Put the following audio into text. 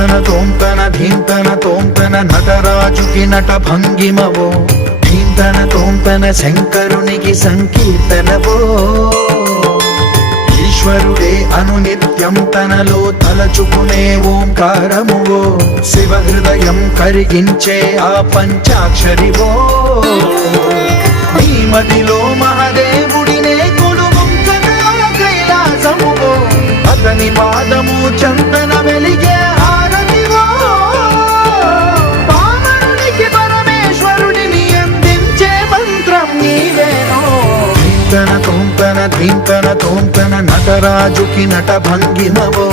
ధీంతన తోంతన ధీంతన తోంతన నటరాజుకి నట భంగిమవో ధీంతన తోంతన శంకరునికి సంకీర్తనవో ఈశ్వరుడే అనునిత్యం తనలో తలచుకునే ఓంకారమువో శివ హృదయం కరిగించే ఆ పంచాక్షరివో నీ మదిలో మహాదేవుడినే కొలువుంచగా కైలాసమువో అతని పాదము చందన వెలిగే హారతివో పామరునికి పరమేశ్వరుడిని అందించే మంత్రం నీవేనో ధీంతన తోంతన ధీంతన తోంతన నటరాజుకి నట భంగిమవో